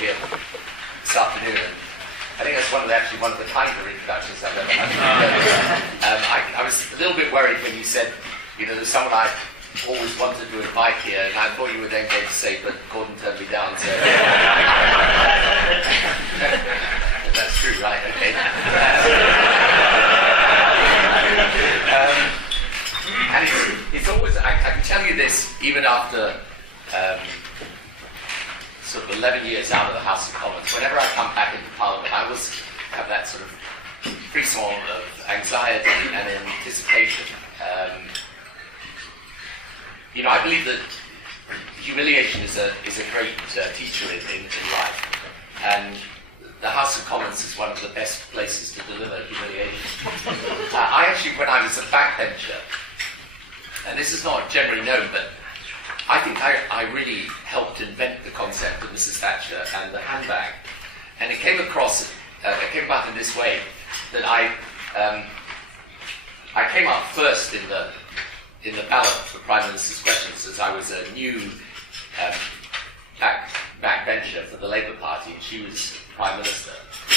you're here this afternoon. I think that's actually one of the kinder introductions I've ever had. I was a little bit worried when you said, there's someone I always wanted to invite here, and I thought you were then going to say, but Gordon turned me down, so... That's true, right? Okay. And it's always, I can tell you this, even after sort of 11 years out of the House of Commons, whenever I come back into Parliament, I always have that sort of frisson of anxiety and anticipation. I believe that humiliation is a great teacher in life, and the House of Commons is one of the best places to deliver humiliation. I actually, when I was a backbencher, and this is not generally known, but I think I really helped invent the concept of Mrs. Thatcher and the handbag. And it came about in this way, that I came up first in the ballot for Prime Minister's questions, as I was a new backbencher for the Labour Party, and she was Prime Minister.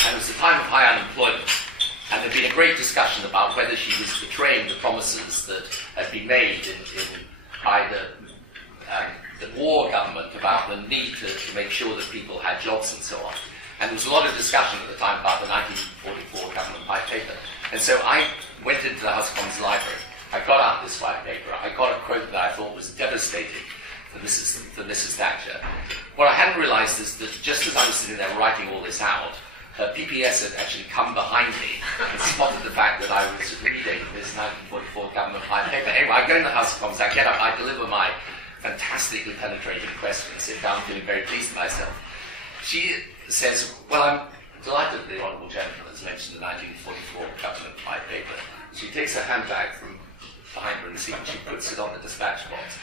And it was a time of high unemployment, and there'd been a great discussion about whether she was betraying the promises that had been made by the war government about the need to make sure that people had jobs and so on. And there was a lot of discussion at the time about the 1944 government white paper. And so I went into the House of Commons library, I got out this white paper, I got a quote that I thought was devastating for Mrs. Thatcher. What I hadn't realised is that just as I was sitting there writing all this out, her PPS had actually come behind me and spotted the fact that I was reading this 1944 government white paper. Anyway, I go in the House of Commons, I get up, I deliver my fantastically penetrating question, and sit down feeling very pleased with myself. She says, well, I'm delighted that the Honourable Gentleman has mentioned the 1944 government white paper. She takes her handbag from behind her in the seat and she puts it on the dispatch box.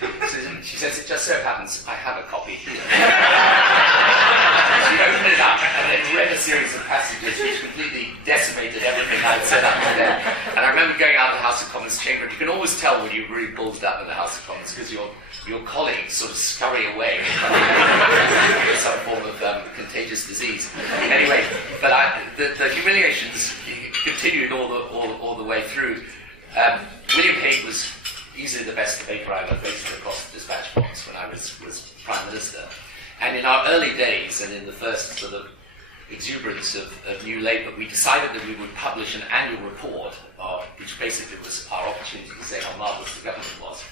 She says, it just so happens I have a copy here. She opened it up and then read a series of passages which completely decimated everything I'd said up to then. And I remember going out of the House of Commons chamber, and you can always tell when you're really bullsed up in the House of Commons because your colleagues sort of scurry away with some form of contagious disease. Anyway, but the humiliations continued all the way through. William Hague was easily the best debater I ever faced across the dispatch box when I was Prime Minister. And in our early days, and in the first sort of exuberance of New Labour, we decided that we would publish an annual report, which basically was our opportunity to say how marvellous the government was.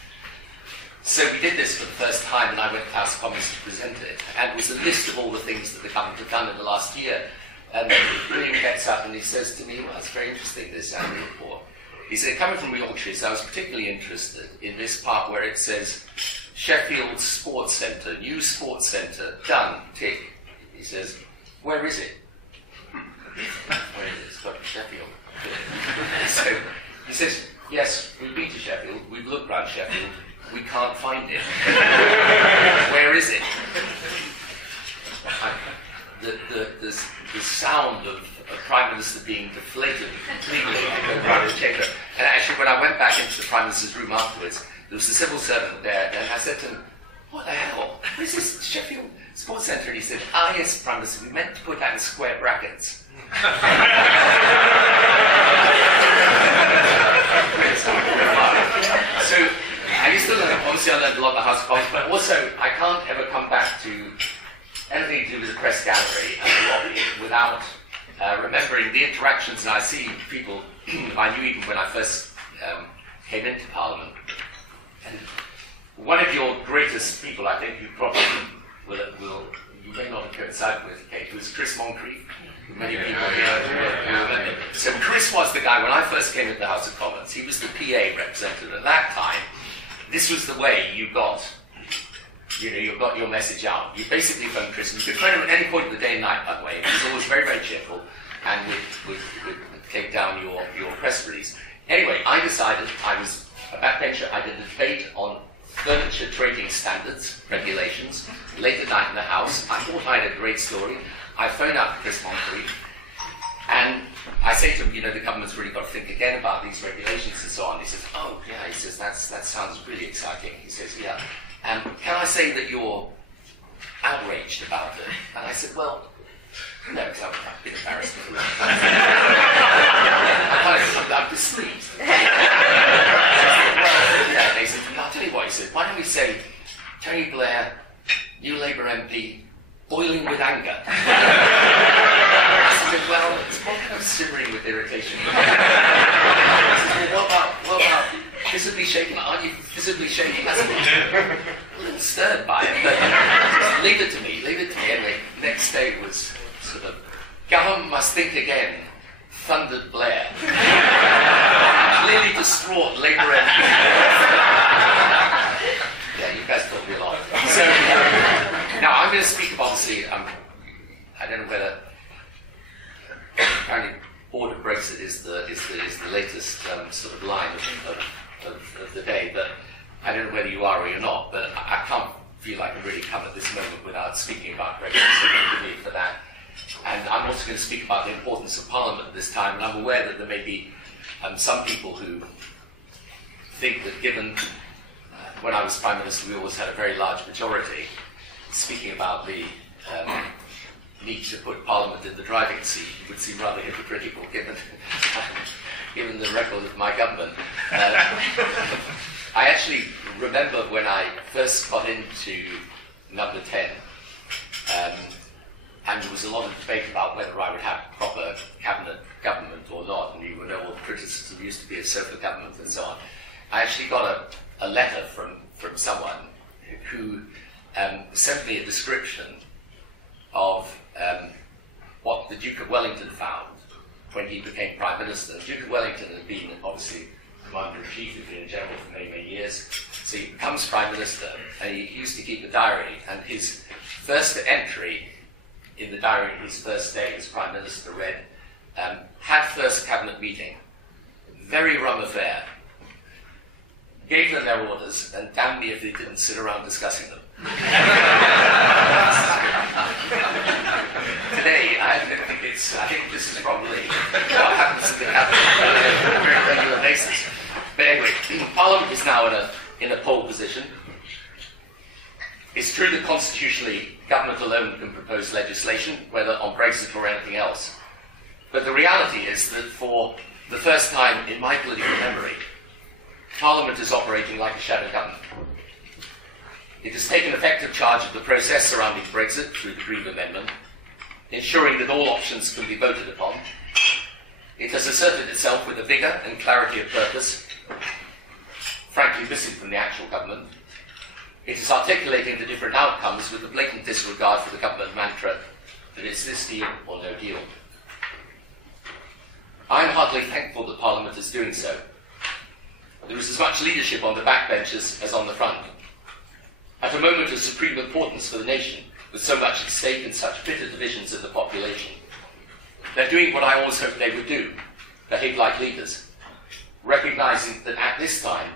So we did this for the first time, and I went to the House of Commons to present it. And it was a list of all the things that the government had done in the last year. And William gets up and he says to me, well, it's very interesting, this annual report. He said, coming from Yorkshire, so I was particularly interested in this part where it says, Sheffield Sports Centre, new sports centre, done, tick. He says, where is it? Where is it? It's got to be Sheffield. So he says, yes, we've been to Sheffield, we've looked around Sheffield, we can't find it. Where is it? The sound of a Prime Minister being deflated completely around the chamber. And actually, when I went back into the Prime Minister's room afterwards, there was a civil servant there, and I said to him, what the hell? What is this Sheffield Sports Centre? And he said, yes, Prime Minister, we meant to put that in square brackets. So, I used to learn, obviously I learned a lot in the House of Commons, but also I can't ever come back to anything to do with the press gallery and the lobby without remembering the interactions, and I see people I knew even when I first came into Parliament. And one of your greatest people, I think, you probably you may not have coincided with, Kate, was Chris Moncrief. Many people here remember. So Chris was the guy, when I first came into the House of Commons, he was the PA representative. At that time, this was the way you got your message out. You basically phoned Chris, and you could phone him at any point of the day and night, by the way. He was always very, very cheerful, and would take down your press release. Anyway, I decided, I was a backbencher, I did a debate on furniture trading standards, regulations, late at night in the House. I thought I had a great story. I phoned up Chris Moncrief, and I say to him, the government's really got to think again about these regulations and so on. He says, oh, yeah, he says, that sounds really exciting. He says, yeah. Can I say that you're outraged outraged about it. And I said, well, no, because I've been embarrassed. I'm displeased. Well, yeah, they said, I'll tell you what, he said, why don't we say, Tony Blair, New Labour MP, boiling with anger. I said, well, it's more kind of simmering with irritation. I said, well, what about visibly shaking? Aren't you visibly shaking? I said, a little stirred by it, but leave it to me. Anyway, next day was sort of, government must think again, thundered Blair. Clearly distraught Labour MP. Yeah, you guys told me a lot. So, now I'm going to speak of, obviously, I don't know whether, apparently, bored of Brexit is the latest sort of line of the day, but I don't know whether you are or you're not, but I can't feel I can really come at this moment without speaking about Brexit, so forgive me for that. And I'm also going to speak about the importance of Parliament at this time, and I'm aware that there may be some people who think that given when I was Prime Minister we always had a very large majority, speaking about the need to put Parliament in the driving seat would seem rather hypocritical given given the record of my government. I actually remember when I first got into Number 10, and there was a lot of debate about whether I would have proper cabinet government or not, and you would know all the criticism used to be of sofa government and so on. I actually got a letter from someone who sent me a description of what the Duke of Wellington found when he became Prime Minister. The Duke of Wellington had been, obviously, Commander-in-Chief, had been in general for many, many years. So he becomes Prime Minister, and he used to keep a diary, and his first entry in the diary his first day as Prime Minister read, had first cabinet meeting, very rum affair, gave them their orders, and damn me if they didn't sit around discussing them. Today, I think this is probably what happens in the cabinet on a very regular basis. But anyway, Parliament is now in a pole position. It's true that constitutionally, government alone can propose legislation, whether on Brexit or anything else. But the reality is that for the first time in my political memory, Parliament is operating like a shadow government. It has taken effective charge of the process surrounding Brexit through the Green Amendment, ensuring that all options can be voted upon. It has asserted itself with a vigour and clarity of purpose, frankly missing from the actual government. It is articulating the different outcomes with the blatant disregard for the government mantra that it's this deal or no deal. I am heartily thankful that Parliament is doing so. There is as much leadership on the backbenches as on the front. At a moment of supreme importance for the nation, with so much at stake and such bitter divisions of the population, they're doing what I always hoped they would do, behave like leaders, recognising that at this time,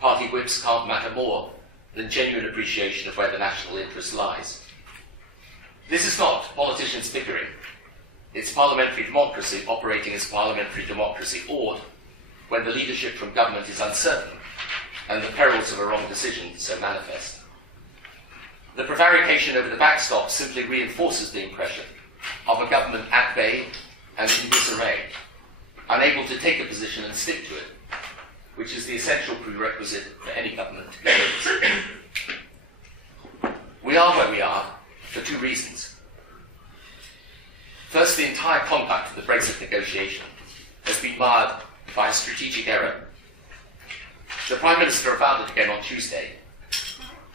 party whips can't matter more than genuine appreciation of where the national interest lies. This is not politicians bickering. It's parliamentary democracy operating as parliamentary democracy ought when the leadership from government is uncertain and the perils of a wrong decision so manifest. The prevarication over the backstop simply reinforces the impression of a government at bay and in disarray, unable to take a position and stick to it, which is the essential prerequisite for any government to go over. We are where we are for two reasons. First, the entire conduct of the Brexit negotiation has been marred by a strategic error. The Prime Minister avowed it again on Tuesday.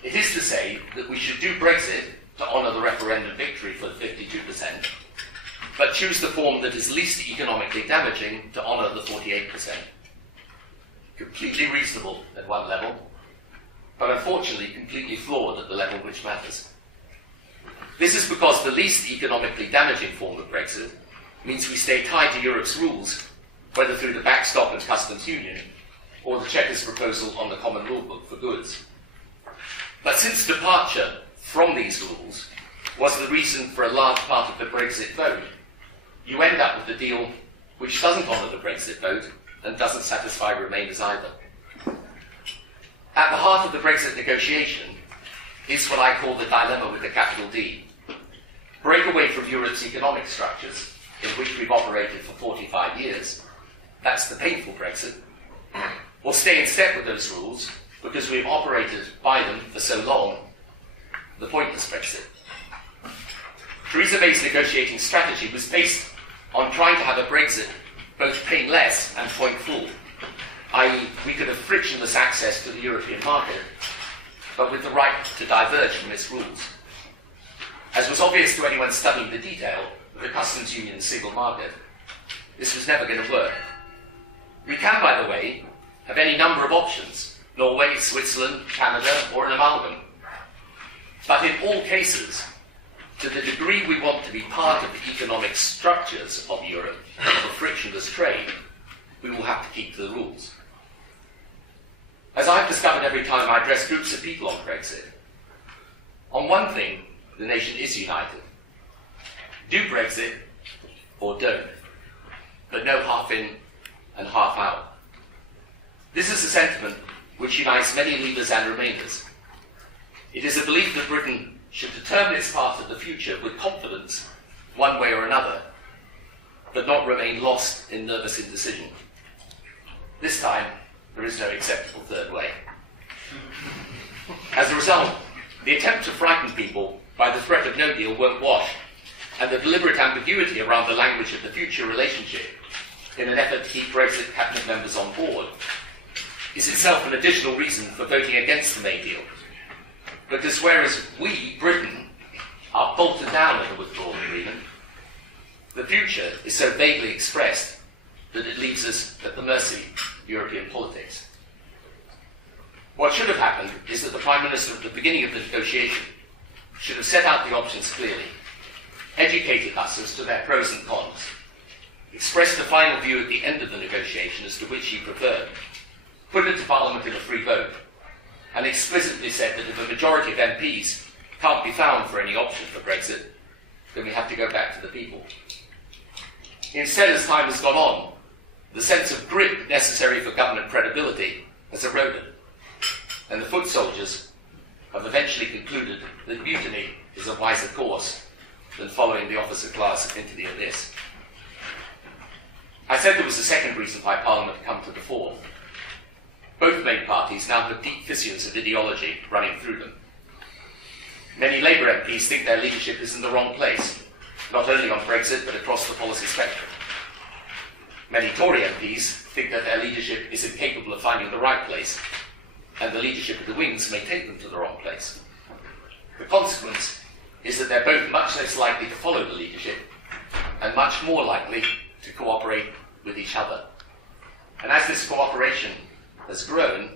It is to say that we should do Brexit to honour the referendum victory for the 52%, but choose the form that is least economically damaging to honour the 48%. Completely reasonable at one level, but unfortunately completely flawed at the level which matters. This is because the least economically damaging form of Brexit means we stay tied to Europe's rules, whether through the backstop and customs union, or the Chequers proposal on the common rule book for goods. But since departure from these rules was the reason for a large part of the Brexit vote, you end up with a deal which doesn't honour the Brexit vote and doesn't satisfy Remainers either. At the heart of the Brexit negotiation is what I call the dilemma with a capital D. Break away from Europe's economic structures, in which we've operated for 45 years. That's the painful Brexit. Or stay in step with those rules, because we've operated by them for so long, the pointless Brexit. Theresa May's negotiating strategy was based on trying to have a Brexit both paying less and point full, i.e. we could have frictionless access to the European market, but with the right to diverge from its rules. As was obvious to anyone studying the detail of the customs union single market, this was never going to work. We can, by the way, have any number of options: Norway, Switzerland, Canada, or an amalgam. But in all cases, to the degree we want to be part of the economic structures of Europe of a frictionless trade, we will have to keep to the rules. As I've discovered every time I address groups of people on Brexit, on one thing, the nation is united. Do Brexit or don't, but no half in and half out. This is a sentiment which unites many leavers and remainers. It is a belief that Britain should determine its path of the future with confidence, one way or another, but not remain lost in nervous indecision. This time, there is no acceptable third way. As a result, the attempt to frighten people by the threat of no deal won't wash, and the deliberate ambiguity around the language of the future relationship, in an effort to keep Brexit cabinet members on board, is itself an additional reason for voting against the May deal. Because whereas we, Britain, are bolted down in the withdrawal agreement, the future is so vaguely expressed that it leaves us at the mercy of European politics. What should have happened is that the Prime Minister at the beginning of the negotiation should have set out the options clearly, educated us as to their pros and cons, expressed a final view at the end of the negotiation as to which he preferred, put it to Parliament in a free vote, and explicitly said that if a majority of MPs can't be found for any option for Brexit, then we have to go back to the people. Instead, as time has gone on, the sense of grit necessary for government credibility has eroded, and the foot soldiers have eventually concluded that mutiny is a wiser course than following the officer class into the abyss. I said there was a second reason why Parliament had come to the fore. Both main parties now have deep fissures of ideology running through them. Many Labour MPs think their leadership is in the wrong place, not only on Brexit, but across the policy spectrum. Many Tory MPs think that their leadership is incapable of finding the right place, and the leadership of the wings may take them to the wrong place. The consequence is that they're both much less likely to follow the leadership, and much more likely to cooperate with each other. And as this cooperation has grown,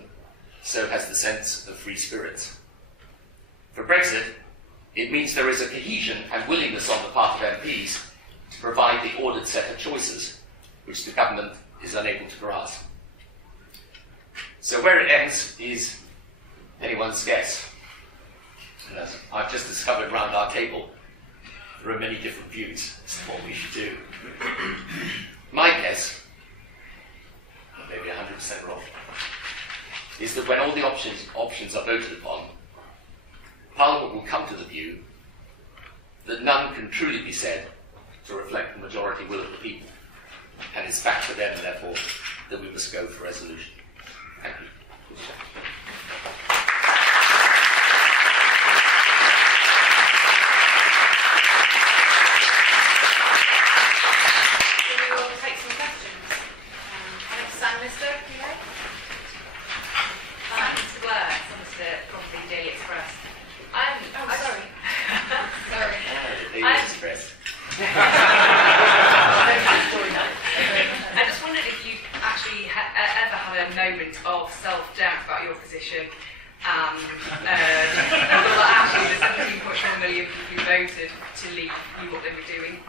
so has the sense of free spirits. For Brexit, it means there is a cohesion and willingness on the part of MPs to provide the ordered set of choices which the government is unable to grasp. So where it ends is anyone's guess. And as I've just discovered round our table, there are many different views as to what we should do. My guess, maybe 100% wrong, is that when all the options are voted upon, Parliament will come to the view that none can truly be said to reflect the majority will of the people, and it's back to them, therefore, that we must go for resolution. Thank you. I just wondered if you actually ever had a moment of self-doubt about your position, and that actually the 17.4 million people who voted to leave knew what they were doing.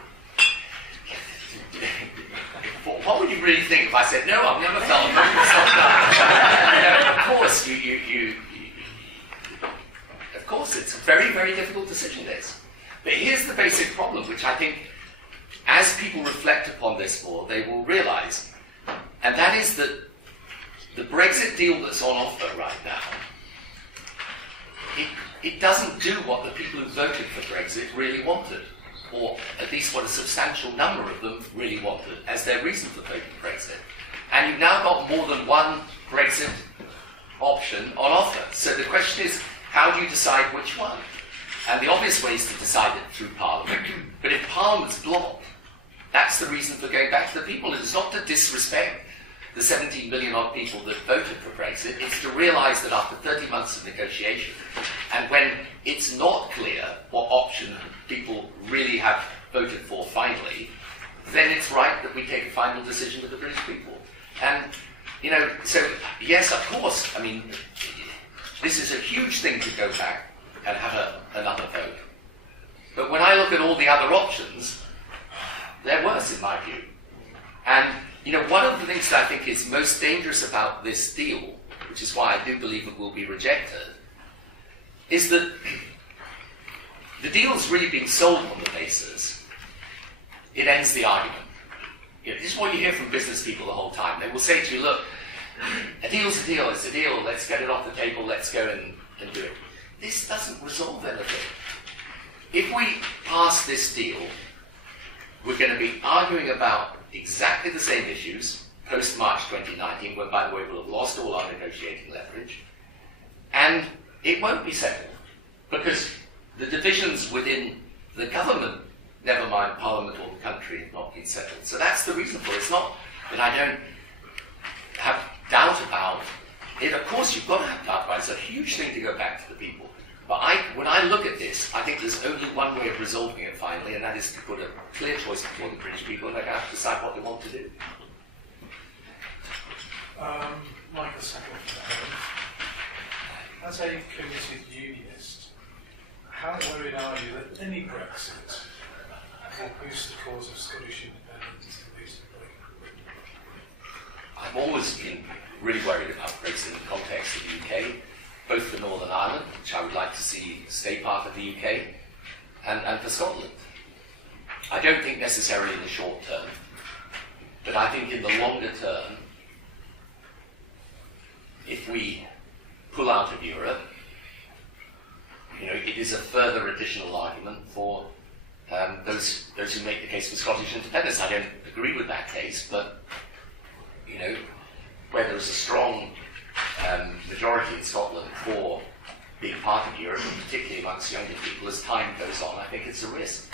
What would you really think if I said, no, I've never felt a moment of self-doubt? Of course, of course, it's a very, very difficult decision, this. But here's the basic problem, which I think, as people reflect upon this more, they will realise, and that is that the Brexit deal that's on offer right now, it doesn't do what the people who voted for Brexit really wanted, or at least what a substantial number of them really wanted as their reason for voting for Brexit. And you've now got more than one Brexit option on offer. So the question is, how do you decide which one? And the obvious way is to decide it through Parliament. But if Parliament's blocked, that's the reason for going back to the people. It's not to disrespect the 17 million odd people that voted for Brexit. It's to realise that after 30 months of negotiation, and when it's not clear what option people really have voted for finally, then it's right that we take a final decision with the British people. And, you know, so, yes, of course, I mean, this is a huge thing to go back and have another vote. But when I look at all the other options, they're worse in my view. And, you know, one of the things that I think is most dangerous about this deal, which is why I do believe it will be rejected, is that the deal's really being sold on the basis it ends the argument. You know, this is what you hear from business people the whole time. They will say to you, look, a deal's a deal, it's a deal, let's get it off the table, let's go and do it. This doesn't resolve anything. If we pass this deal, we're going to be arguing about exactly the same issues post-March 2019, when, by the way, we'll have lost all our negotiating leverage, and it won't be settled, because the divisions within the government, never mind Parliament or the country, have not been settled. So that's the reason for it. It's not that I don't have doubt about it. Of course, you've got to have doubt about it. It's a huge thing to go back to the people. But when I look at this, I think there's only one way of resolving it finally, and that is to put a clear choice before the British people, and they're going to have to decide what they want to do. Michael Sackler. As a committed unionist, how worried are you that any Brexit will boost the cause of Scottish independence and boost the Britain? I've always been really worried about Brexit in the context of the UK, both for Northern Ireland, which I would like to see stay part of the UK, and for Scotland. I don't think necessarily in the short term, but I think in the longer term, if we pull out of Europe, you know, it is a further additional argument for those who make the case for Scottish independence. I don't agree with that case, but, you know, where there is a strong majority in Scotland for being part of Europe, and particularly amongst younger people, as time goes on, I think it's a risk.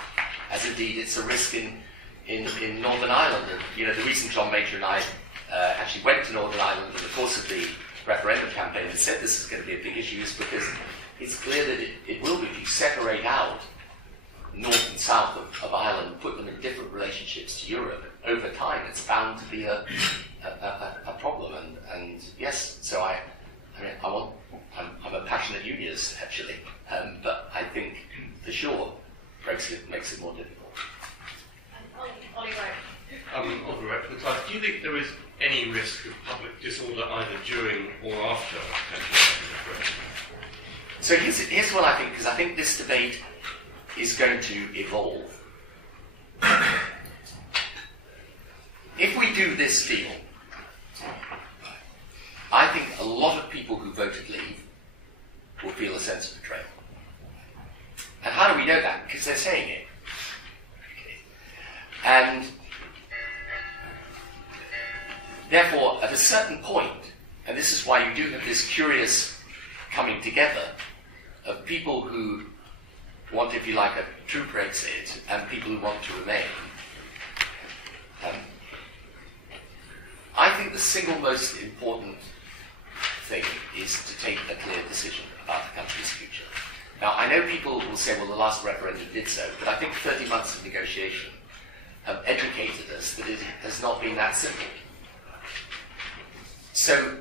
As indeed it's a risk in Northern Ireland. And, you know, the reason John Major and I actually went to Northern Ireland in the course of the referendum campaign and said this is going to be a big issue is because it's clear that it will be. If you separate out north and south of Ireland and put them in different relationships to Europe, over time it's bound to be a problem. And yes, so I'm a passionate unionist actually, but I think for sure Brexit makes it more difficult. Oliver, do you think there is any risk of public disorder either during or after Brexit? So here's what I think, because I think this debate is going to evolve. If we do this deal, I think a lot of people who voted leave will feel a sense of betrayal. And how do we know that? Because they're saying it. And therefore, at a certain point, and this is why you do have this curious coming together of people who want, if you like, a true Brexit and people who want to remain, I think the single most important thing is to take a clear decision about the country's future. Now, I know people will say, well, the last referendum did so, but I think 30 months of negotiation have educated us that it has not been that simple. So,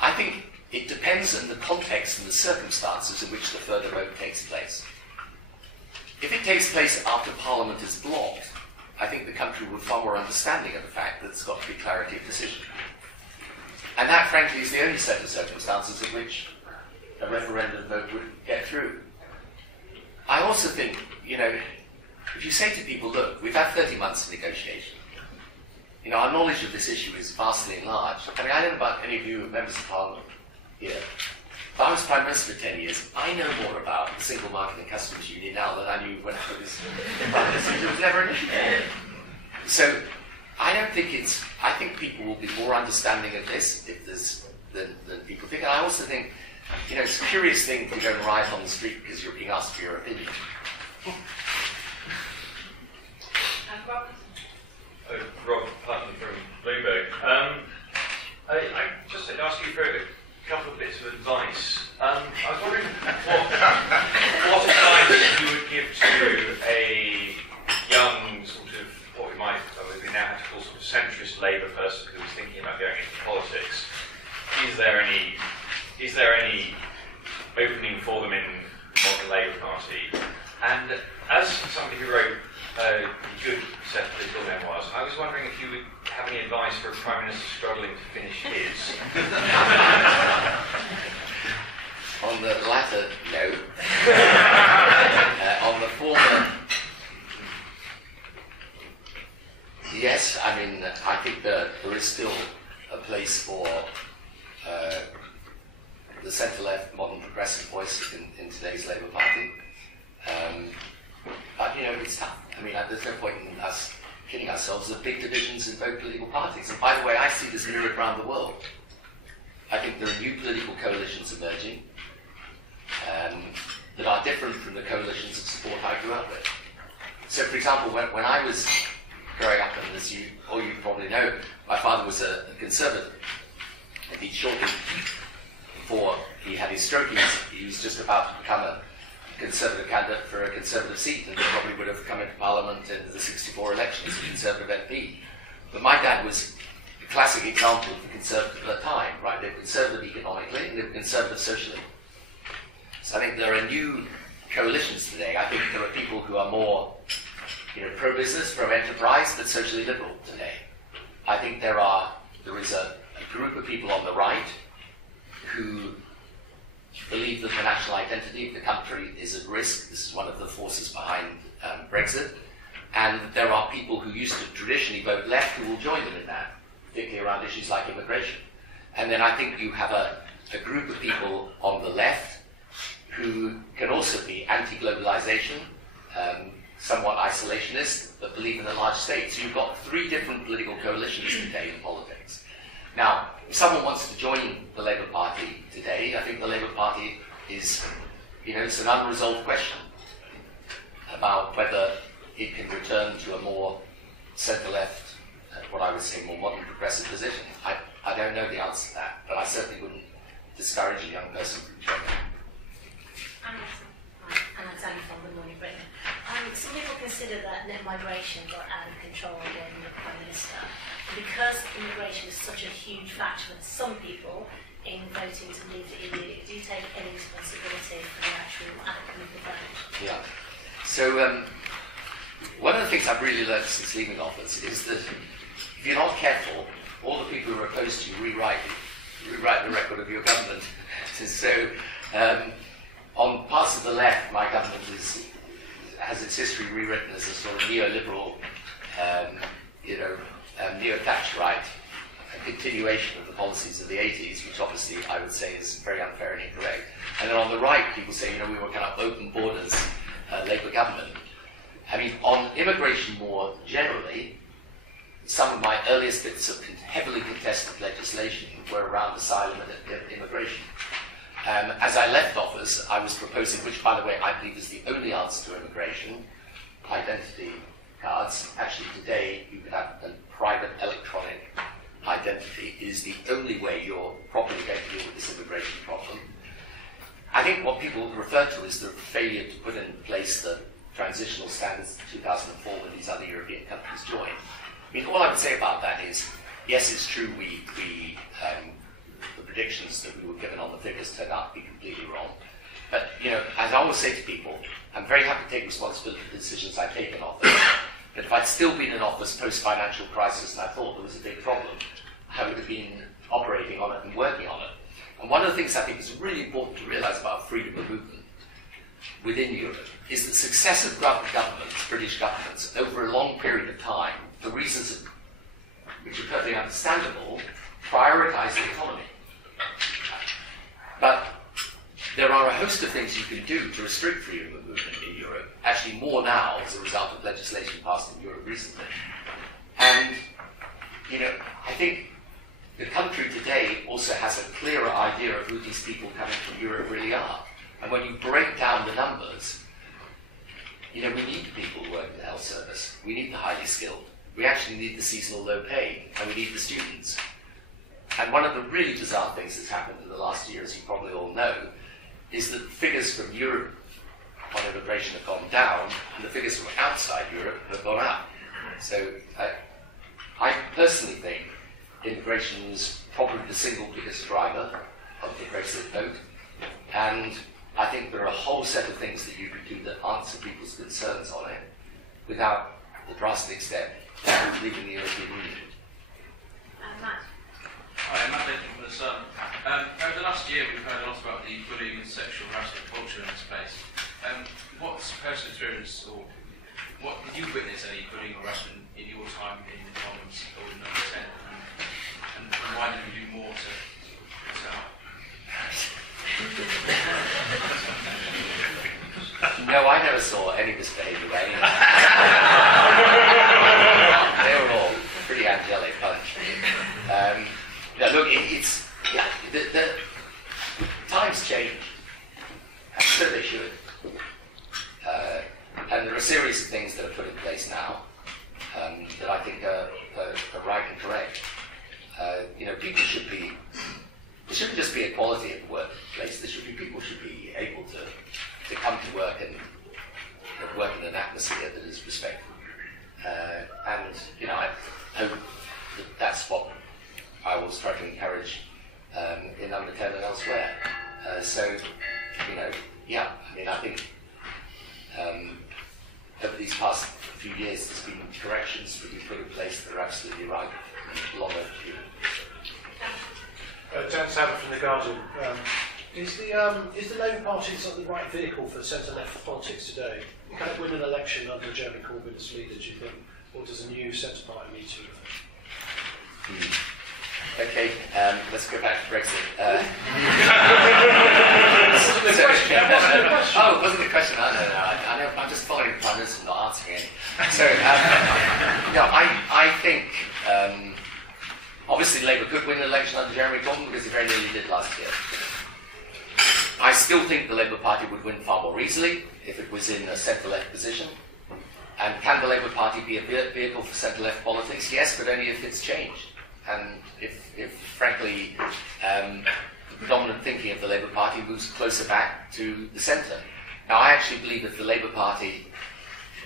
I think it depends on the context and the circumstances in which the further vote takes place. If it takes place after Parliament is blocked, I think the country would far more understanding of the fact that there's got to be clarity of decision. And that, frankly, is the only set of circumstances in which a referendum vote would get through. I also think, you know, if you say to people, look, we've had 30 months of negotiation, you know, our knowledge of this issue is vastly enlarged. I mean, I don't know about any of you members of Parliament here, if I was Prime Minister for 10 years, I know more about the Single Market and Customs Union now than I knew when I was Prime Minister. It was never an issue. So I don't think I think people will be more understanding of this than people think. And I also think, it's a curious thing to go and riot on the street because you're being asked for your opinion. Rob Putnam from Bloomberg. I just had to ask you for a couple of bits of advice. I was wondering what advice you would give to a young sort of, what we now have to call sort of centrist Labour person who was thinking about going into politics. Is there any opening for them in the modern Labour Party? And as somebody who wrote a good set of political memoirs, I was wondering if you would have any advice for a Prime Minister struggling to finish his. On the latter, no. On the former, yes. I mean, I think there is still a place for the centre-left, modern progressive voice in today's Labour Party. But, it's tough. I mean, there's no point in us kidding ourselves. There are big divisions in both political parties. And by the way, I see this mirrored around the world. I think there are new political coalitions emerging that are different from the coalitions of support I grew up with. So, for example, when I was growing up, and as you probably know, my father was a conservative. Indeed, shortly before he had his stroke, he was just about to become a Conservative candidate for a Conservative seat, and he probably would have come into Parliament in the 64 elections, a Conservative MP. But my dad was a classic example of the Conservative at the time, right? They were Conservative economically, and they were Conservative socially. So I think there are new coalitions today. I think there are people who are more, pro-business, pro-enterprise, but socially liberal today. I think there is a group of people on the right who believe that the national identity of the country is at risk. This is one of the forces behind Brexit. And there are people who used to traditionally vote left who will join them in that, particularly around issues like immigration. And then I think you have a group of people on the left who can also be anti-globalization, somewhat isolationist, but believe in a large state. So you've got three different political coalitions today in politics. Now, if someone wants to join the Labour Party today, I think the Labour Party is, it's an unresolved question about whether it can return to a more centre-left, what I would say more modern progressive position. I don't know the answer to that, but I certainly wouldn't discourage a young person from joining. And that's Annie from Good Morning Britain. Some people consider that net migration got out of control when the Prime Minister. Because immigration is such a huge factor for some people in voting to leave the EU, do you take any responsibility for the actual outcome of the vote? Yeah. So one of the things I've really learned since leaving office is that if you're not careful, all the people who are opposed to you rewrite the record of your government. So on parts of the left, my government has its history rewritten as a sort of neoliberal, neo-Thatcherite continuation of the policies of the 80s, which obviously I would say is very unfair and incorrect. And then on the right, people say, we were kind of open borders Labour government. I mean, on immigration more generally, some of my earliest bits of heavily contested legislation were around asylum and immigration. As I left office, I was proposing, which by the way I believe is the only answer to immigration, identity cards. Actually today you can have a private electronic identity. It is the only way you're properly going to deal with this immigration problem. I think what people refer to is the failure to put in place the transitional standards of 2004 when these other European countries joined. I mean, all I would say about that is, yes, it's true the predictions that we were given on the figures turned out to be completely wrong. But, as I always say to people, I'm very happy to take responsibility for the decisions I take in office. But if I'd still been in office post-financial crisis and I thought there was a big problem, I would have been operating on it and working on it. And one of the things I think is really important to realise about freedom of movement within Europe is that successive governments, British governments, over a long period of time, for reasons which are perfectly understandable, prioritise the economy. But there are a host of things you can do to restrict freedom of movement in Europe, actually more now as a result of legislation passed in Europe recently. And, you know, I think the country today also has a clearer idea of who these people coming from Europe really are. And when you break down the numbers, you know, we need the people who work in the health service. We need the highly skilled. We actually need the seasonal low pay, and we need the students. And one of the really bizarre things that's happened in the last year, as you probably all know, is that figures from Europe on immigration have gone down, and the figures from outside Europe have gone up. So I personally think immigration is probably the single biggest driver of the Brexit vote. And I think there are a whole set of things that you can do that answer people's concerns on it without the drastic step of leaving the European Union. Matt. Hi, I'm Matt Lincoln from The Sun. Over the last year, we've heard a lot about the bullying and sexual harassment culture in this place. What's personal experience, or what did you witness any bullying or harassment in your time in Parliament or in Number 10? And why did we do more to help? No, I never saw any misbehaviour by anyone. They were all pretty angelic bunch. Now look, the times change. So they should. And there are a series of things that are put in place now that I think are right and correct. You know, people should be. There shouldn't just be equality at the workplace. There should be people should be able to come to work and work in an atmosphere that is respectful. And you know, I hope that that's what I always try to encourage in Number 10 and elsewhere. So, you know, yeah, I mean, I think over these past few years there's been corrections that we've put in place that are absolutely right and long overdue. Dan Savage from The Guardian. Is the Labour Party the right vehicle for centre-left politics today? Can it win an election under Jeremy Corbyn's leader, do you think? Or does a new centre party need to? Okay, let's go back to Brexit. Oh, it wasn't the question. I know. I'm just following the Prime Minister, not answering it. So, no, I think obviously Labour could win an election under Jeremy Corbyn because he very nearly did last year. I still think the Labour Party would win far more easily if it was in a centre-left position. And can the Labour Party be a vehicle for centre-left politics? Yes, but only if it's changed. And if frankly, the predominant thinking of the Labour Party moves closer back to the centre. Now, I actually believe if the Labour Party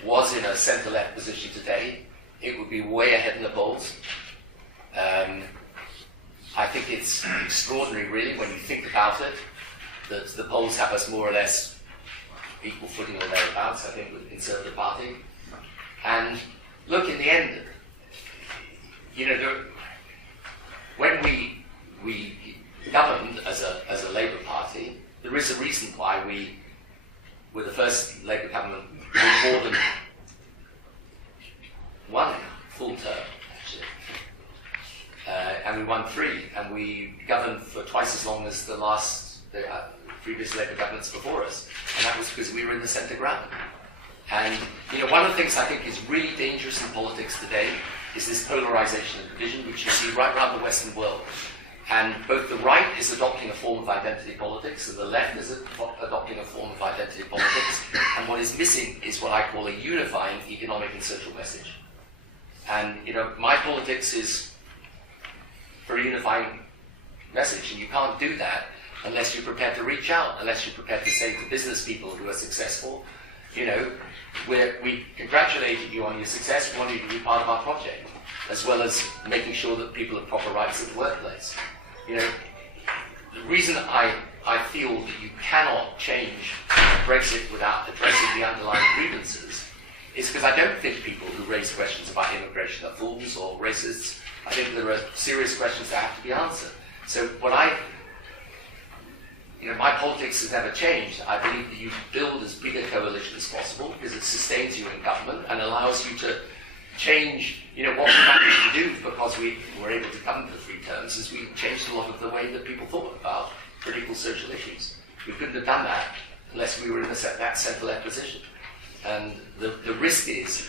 was in a centre-left position today, it would be way ahead in the polls. I think it's extraordinary, really, when you think about it, that the polls have us more or less equal footing or thereabouts, I think, with the Conservative Party. And look, in the end, you know, when we governed as a Labour Party, there is a reason why we were the first Labour government with more than one full term, actually. And we won 3, and we governed for twice as long as the previous Labour governments before us, and that was because we were in the centre ground. And you know, one of the things I think is really dangerous in politics today is this polarisation and division, which you see right around the Western world. And both the right is adopting a form of identity politics, and the left is adopting a form of identity politics. And what is missing is what I call a unifying economic and social message. And you know, my politics is for a unifying message, and you can't do that unless you're prepared to reach out, unless you're prepared to say to business people who are successful, you know, we congratulated you on your success, we want you to be part of our project, as well as making sure that people have proper rights at the workplace. You know, the reason I feel that you cannot change Brexit without addressing the underlying grievances is because I don't think people who raise questions about immigration are fools or racists. I think there are serious questions that have to be answered. So my politics has never changed. I believe that you build as big a coalition as possible because it sustains you in government and allows you to change, what we managed to do because we were able to come to 3 terms is we changed a lot of the way that people thought about critical social issues. We couldn't have done that unless we were in that centre-left position. And the risk is,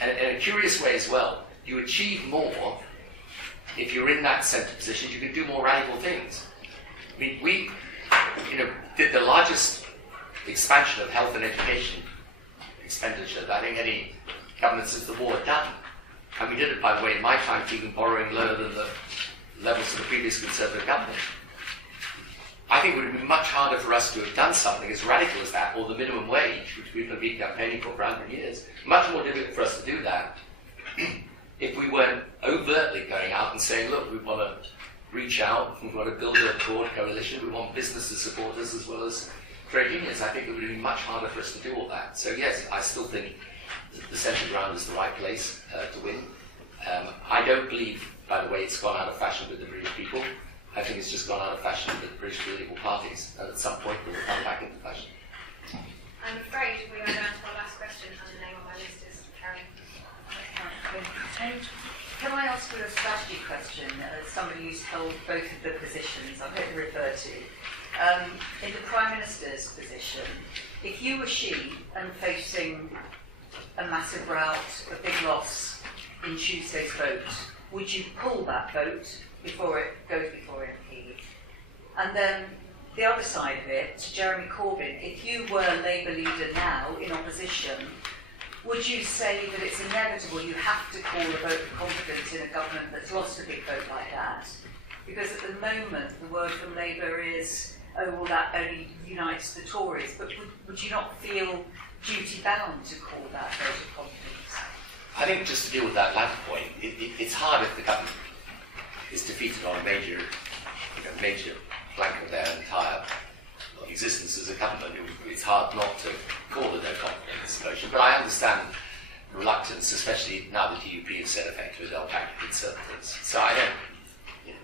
and in a curious way as well, you achieve more if you're in that centre position. You can do more radical things. I mean, we, did the largest expansion of health and education expenditure that I think any government since the war had done. And we did it, by the way, in my time, even borrowing lower than the levels of the previous Conservative government. I think it would be much harder for us to have done something as radical as that, or the minimum wage, which people have been campaigning for 100 years. Much more difficult for us to do that if we weren't overtly going out and saying, look, we want to reach out, we want to build a broad coalition, we want business to support us as well as trade unions. I think it would be much harder for us to do all that. So yes, I still think the centre ground is the right place to win. I don't believe, by the way, it's gone out of fashion with the British people. I think it's just gone out of fashion with the British political parties. And at some point, it will come back into fashion. I'm afraid we are down to our last question, and the name on my list is Karen. Can I ask you a strategy question as somebody who's held both of the positions I've heard you refer to? In the Prime Minister's position, if you were she and facing a massive rout, a big loss in Tuesday's vote, would you pull that vote before it goes before MP? And then the other side of it, to Jeremy Corbyn, if you were Labour leader now in opposition, would you say that it's inevitable you have to call a vote of confidence in a government that's lost a big vote like that? Because at the moment, the word from Labour is, oh, well, that only unites the Tories. But would you not feel duty-bound to call that vote of confidence? I think just to deal with that latter point, it's hard if the government is defeated on a major plank of their entire existence as a government. It's hard not to call it a confidence motion, but I understand reluctance, especially now that DUP has set effective they'll pack it in certain things. So I don't,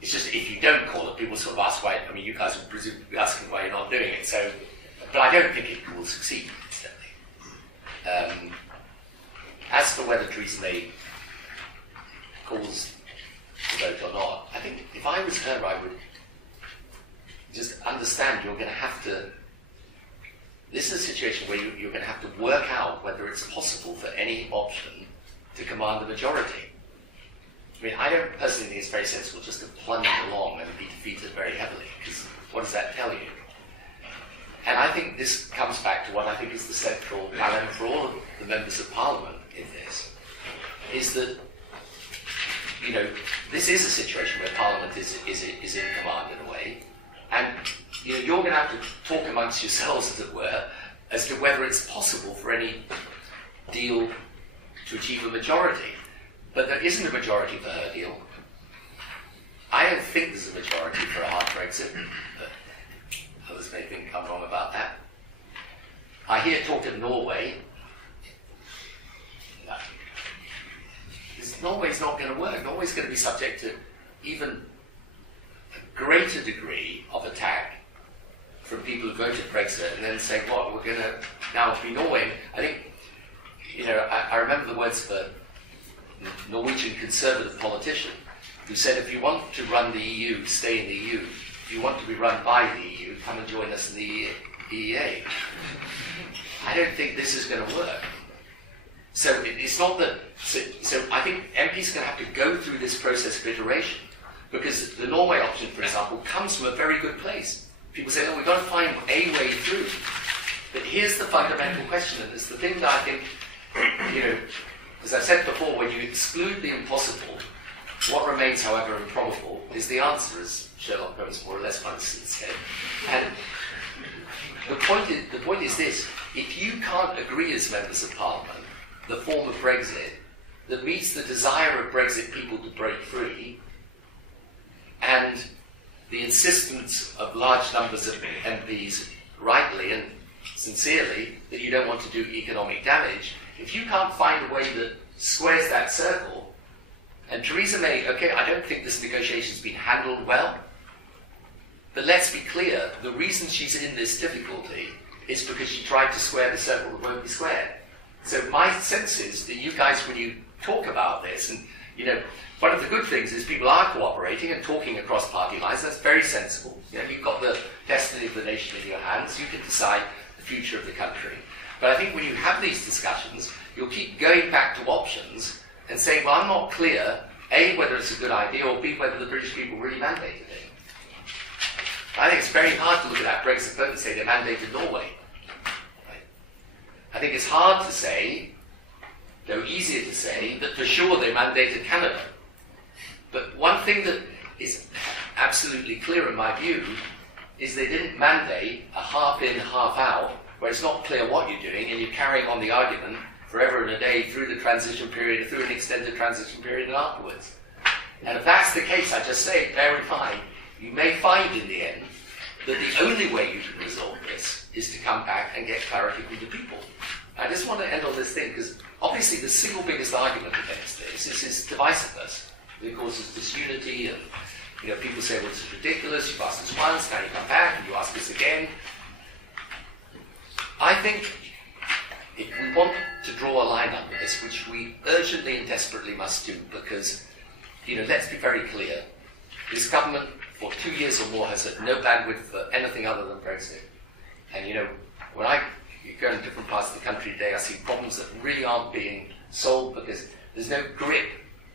it's just if you don't call it, people sort of ask why. I mean, you guys will presumably be asking why you're not doing it. So, but I don't think it will succeed, incidentally. As for whether Theresa May calls the vote or not, I think if I was her, I would just understand you're going to have to. This is a situation where you're going to have to work out whether it's possible for any option to command a majority. I mean, I don't personally think it's very sensible just to plunge along and be defeated very heavily, because what does that tell you? And I think this comes back to what I think is the central dilemma for all of the members of Parliament in this, is that, this is a situation where Parliament is in command in a way, and you're going to have to talk amongst yourselves, as it were, as to whether it's possible for any deal to achieve a majority. But there isn't a majority for her deal. I don't think there's a majority for a hard Brexit, but others may think I'm wrong about that. I hear talk of Norway. Norway's not going to work. Norway's going to be subject to even a greater degree of attack from people who voted Brexit and then say, what, we're going to now be Norway. I think, I remember the words of a Norwegian conservative politician who said, if you want to run the EU, stay in the EU. If you want to be run by the EU, come and join us in the EEA. I don't think this is going to work. So it's not that. So I think MPs are going to have to go through this process of iteration, because the Norway option, for example, comes from a very good place. People say, "Oh, we've got to find a way through." But here's the fundamental question, and it's the thing that I think, as I've said before, when you exclude the impossible, what remains, however improbable, is the answer, as Sherlock Holmes more or less once said. And the point is this: if you can't agree as members of Parliament the form of Brexit that meets the desire of Brexit people to break free, and the insistence of large numbers of MPs, rightly and sincerely, that you don't want to do economic damage, if you can't find a way that squares that circle, and Theresa May, okay, I don't think this negotiation's been handled well, but let's be clear, the reason she's in this difficulty is because she tried to square the circle that won't be squared. So my sense is that you guys, when you talk about this, and you know, one of the good things is people are cooperating and talking across party lines. That's very sensible. You know, you've got the destiny of the nation in your hands. You can decide the future of the country. But I think when you have these discussions, you'll keep going back to options and saying, well, I'm not clear, A, whether it's a good idea, or B, whether the British people really mandated it. I think it's very hard to look at that Brexit vote and say they mandated Norway. Right? I think it's hard to say, though easier to say, that for sure they mandated Canada. But one thing that is absolutely clear in my view is they didn't mandate a half in, half out, where it's not clear what you're doing and you're carrying on the argument forever and a day through the transition period, through an extended transition period and afterwards. And if that's the case, I just say, bear in mind, you may find in the end that the only way you can resolve this is to come back and get clarity from the people. I just want to end on this thing, because obviously the single biggest argument against this is divisiveness. It causes disunity, and you know, people say, well, this is ridiculous, you've asked us once, now you come back and you ask us again. I think if we want to draw a line under this, which we urgently and desperately must do, because, you know, let's be very clear, this government for 2 years or more has had no bandwidth for anything other than Brexit. And, you know, when I go in different parts of the country today, I see problems that really aren't being solved because there's no grip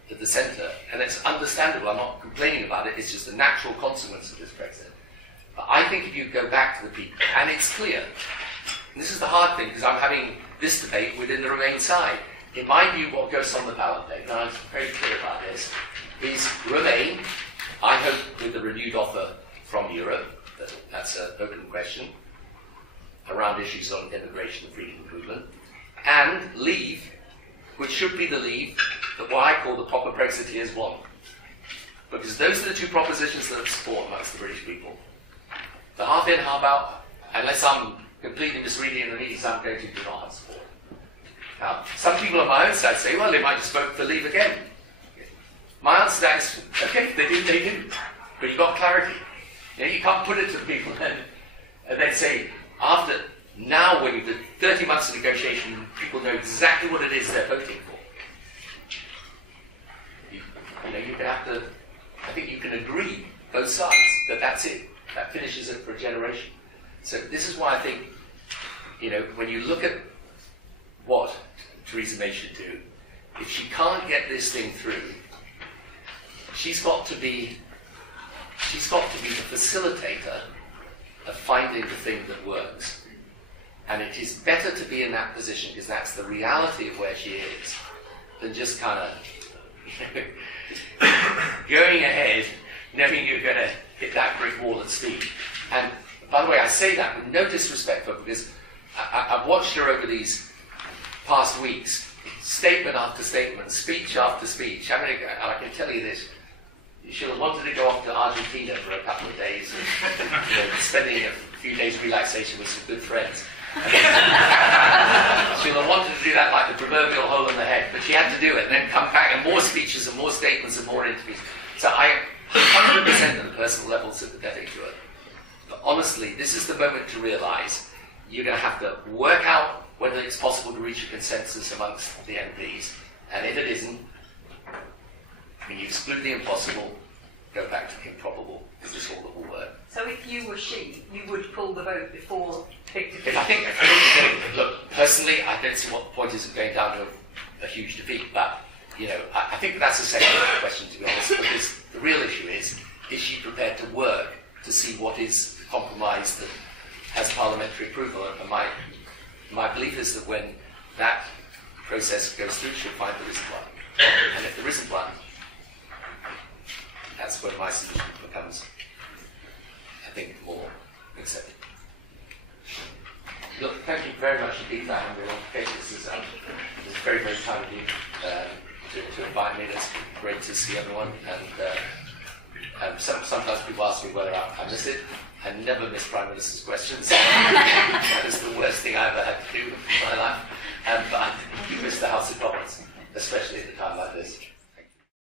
at the centre, and it's understandable. I'm not complaining about it, it's just a natural consequence of this Brexit. But I think if you go back to the people, and it's clear, and this is the hard thing, because I'm having this debate within the Remain side. In my view, what goes on the ballot day, and I'm very clear about this, is Remain, I hope with the renewed offer from Europe, that's an open question, around issues on immigration and freedom of movement, and Leave, which should be the Leave that what I call the proper Brexiteers want. Because those are the two propositions that are support amongst the British people. The half in, half out, unless I'm completely misreading in the meetings I'm going to, do not have support. Now, some people on my own side say, well, they might just vote for Leave again. My answer to that is, okay, if they do, they do. But you've got clarity. You know, you can't put it to the people and then say, after, now when you've done 30 months of negotiation, people know exactly what it is they're voting for. You know, you can have to, I think you can agree, both sides, that that's it. That finishes it for a generation. So this is why I think, you know, when you look at what Theresa May should do, if she can't get this thing through, she's got to be the facilitator of finding the thing that works. And it is better to be in that position, because that's the reality of where she is, than just kind of going ahead, knowing you're going to hit that brick wall at speed. And by the way, I say that with no disrespect for her, because I've watched her over these past weeks, statement after statement, speech after speech. And I can tell you this, she'll have wanted to go off to Argentina for a couple of days, and, you know, spending a few days relaxation with some good friends. She'll have wanted to do that like the proverbial hole in the head, but she had to do it, and then come back and more speeches and more statements and more interviews. So I 100% on the personal level sympathetic to her. But honestly, this is the moment to realise you're going to have to work out whether it's possible to reach a consensus amongst the MPs, and if it isn't, when you exclude the impossible, go back to the improbable. Is this all that will work? So if you were she, you would pull the vote before victory? I think look, personally, I don't see what the point is of going down to a huge defeat, but, you know, I think that's a secondary question, to be honest, because the real issue is she prepared to work to see what is the compromise that has parliamentary approval? And my belief is that when that process goes through, she'll find there isn't one. And if there isn't one, that's when my solution becomes, I think, more accepted. Look, thank you very much indeed for having me on. This is very, very kind of you to invite me. It's great to see everyone. And sometimes people ask me whether I miss it. I never miss Prime Minister's questions. That is the worst thing I ever had to do in my life. But I do miss the House of Commons, especially at a time like this.